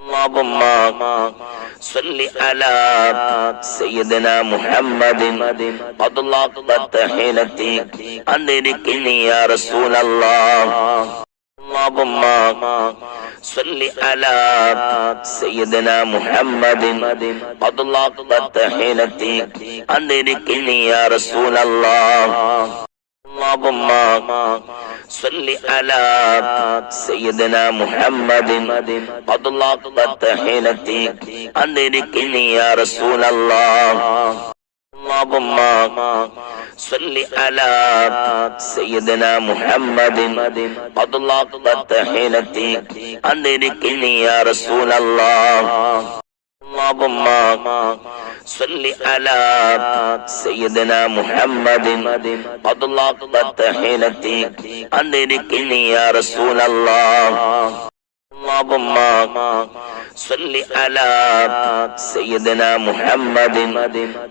اللهم صل على سيدنا محمد قد لقبت حينتي أدركني يا رسول الله اللهم صل على سيدنا محمد قد لقبت حينتي أدركني يا رسول الله اللهم صل على سيدنا محمد قد لقبت حينتي أدركني يا رسول الله اللهم صل على سيدنا محمد قد لقبت حينتي أدركني يا رسول الله اللهم صل على سيدنا محمد قد لقبت حينتي أدركني يا رسول الله اللهم صل على سيدنا محمد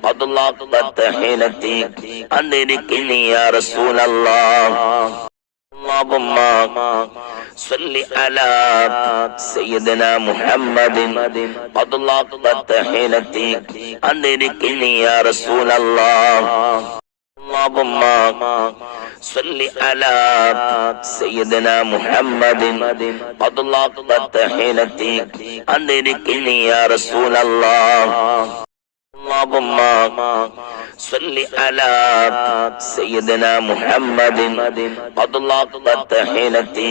قد لقبت حينتي أدركني يا رسول الله اللهم صل على سيدنا محمد قد لقبت حينتي أدركني يا رسول الله اللهم صل على سيدنا محمد قد لقبت حينتي أدركني يا رسول الله اللهم صل على سيدنا محمد قد لقبت حينتي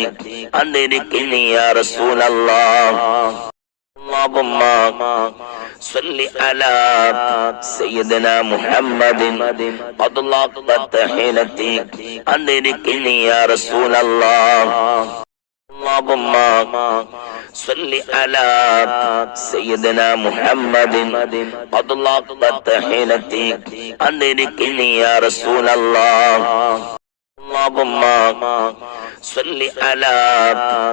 أدركني يا رسول الله اللهم صل على سيدنا محمد قد لقبت حينتي أدركني يا رسول الله اللهم صل على سيدنا محمد قد لقبت حينتي أدركني يا رسول الله اللهم صل على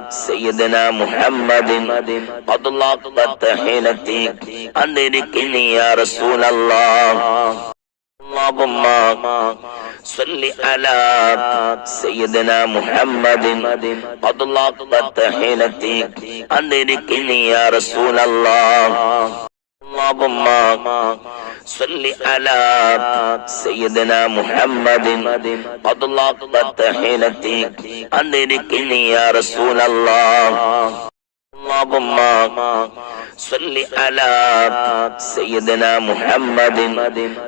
سيدنا محمد قد لقبت حينتي أدركني يا رسول الله اللهم صل على سيدنا محمد قد لقبت حينتي أدركني يا رسول الله اللهم صل على سيدنا محمد قد لقبت حينتي أدركني يا رسول الله اللهم صل على سيدنا محمد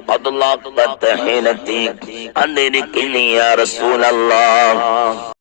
قد لقبت حينتي أدركني يا رسول الله